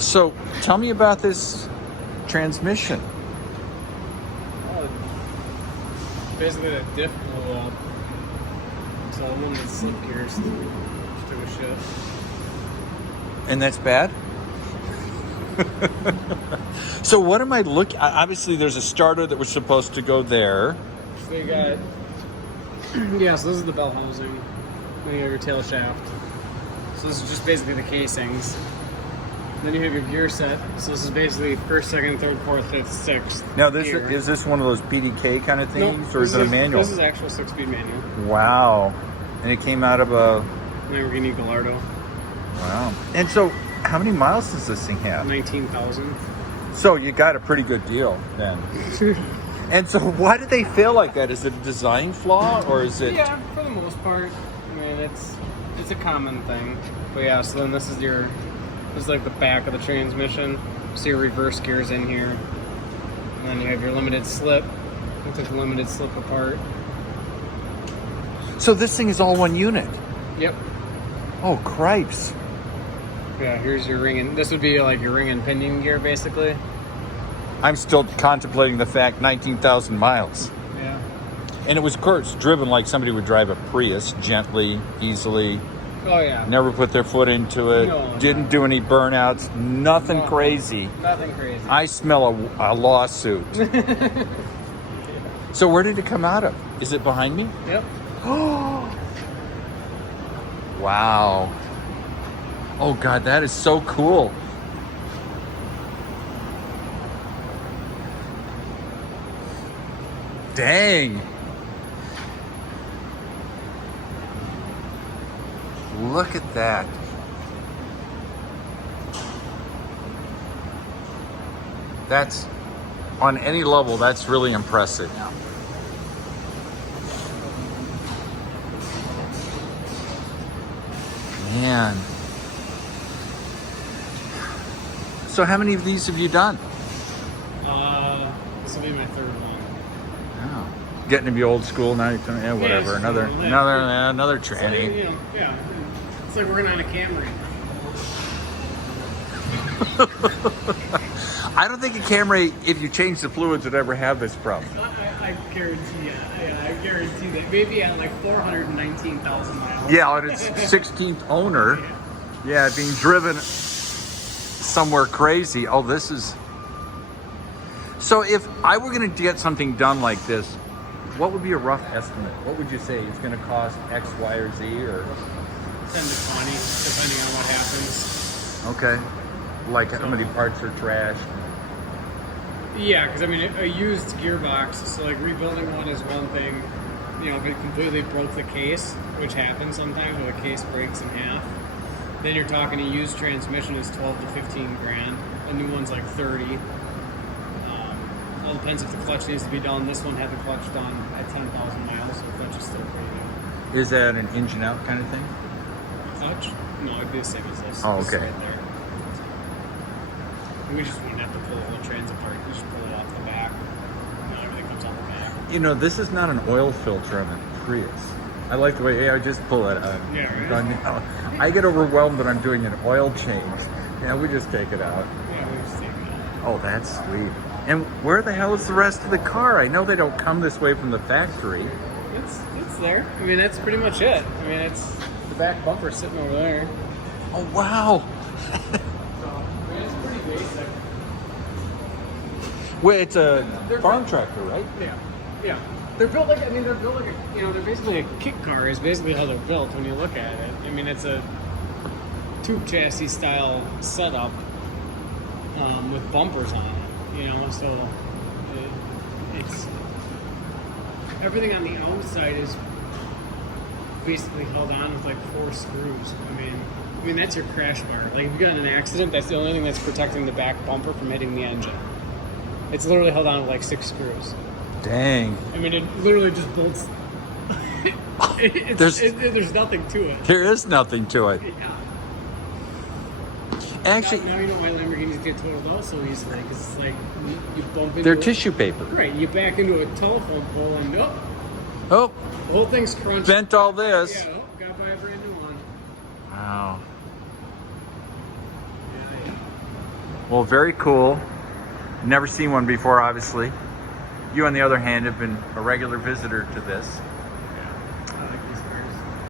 So tell me about this transmission. Oh, basically the diff blew up. So one of the slip gears just took a shit. And that's bad? So what am I looking? Obviously, there's a starter that was supposed to go there. So you got, yeah, so this is the bell housing. Then you have your tail shaft. So this is just basically the casings. Then you have your gear set. So this is basically first, second, third, fourth, fifth, sixth. Now, gear. is this one of those PDK kind of things, Nope, or is it a manual? This is actual 6-speed manual. Wow. And it came out of a... Lamborghini Gallardo. Wow. And so, how many miles does this thing have? 19,000. So you got a pretty good deal then. And so why did they feel like that? Is it a design flaw or is it... Yeah, for the most part. I mean, it's a common thing. But yeah, so then this is like the back of the transmission. So your reverse gear's in here. And then you have your limited slip. We took the limited slip apart. So this thing is all one unit? Yep. Oh, cripes. Yeah, here's your ring and this would be like your ring and pinion gear basically. I'm still contemplating the fact 19,000 miles. Yeah. And it was, of course, driven like somebody would drive a Prius, gently, easily. Oh yeah. Never put their foot into it. No, didn't do any burnouts. Nothing crazy. Nothing crazy. I smell a lawsuit. So where did it come out of? Is it behind me? Yep. Wow. Oh God, that is so cool. Dang. Look at that. That's, on any level, that's really impressive. Man. So how many of these have you done? This will be my third one. Oh. Getting to be old school now. Yeah, whatever. Yeah, Another So, tranny. you know, yeah. It's like working on a Camry. I don't think a Camry, if you change the fluids, would ever have this problem. I guarantee you. Yeah, I guarantee that. Maybe at like 419,000 miles. Yeah, on its 16th owner. Yeah, being driven somewhere crazy. Oh, this is... So if I were going to get something done like this, what would be a rough estimate? What would you say it's going to cost X, Y, or Z? Or 10 to 20, depending on what happens. okay, like how many parts are trashed? Yeah, because I mean, a used gearbox, so like rebuilding one is one thing. You know, if it completely broke the case, which happens sometimes where the case breaks in half, then you're talking a used transmission is 12 to 15 grand. A new one's like 30. All depends if the clutch needs to be done. This one had the clutch done at 10,000 miles, so the clutch is still pretty new. Is that an engine out kind of thing? Clutch? No, it'd be the same as this. Oh, This is okay. right there. We just wouldn't have to pull the whole trans apart. You just pull it off the back. And everything comes off the back. You know, this is not an oil filter on a Prius. I like the way, hey, I just pull it out. Yeah, right. I get overwhelmed when I'm doing an oil change. Yeah, we just take it out. Yeah, we just take it out. Oh, that's sweet. And where the hell is the rest of the car? I know they don't come this way from the factory. It's there. I mean, that's pretty much it. I mean, it's the back bumper sitting over there. Oh, wow. So, I mean, it's pretty basic. Wait, it's a farm tractor, right? Yeah, yeah. They're built like they're basically a kit car is basically how they're built when you look at it. I mean, it's a tube chassis style setup with bumpers on it. You know, so it's everything on the outside is basically held on with like 4 screws. I mean that's your crash bar. Like if you get in an accident, that's the only thing that's protecting the back bumper from hitting the engine. It's literally held on with like 6 screws. Dang. I mean, it literally just bolts. There's nothing to it. There is nothing to it. Yeah. Actually, Now you know why Lamborghinis get totaled out so easily, because it's like you bump into they're it. tissue paper. Right, you back into a telephone pole and Oh, the whole thing's crunched. bent all this. Yeah, gotta buy a brand new one. Wow. Yeah. Well, very cool. Never seen one before, obviously. You, on the other hand, have been a regular visitor to this.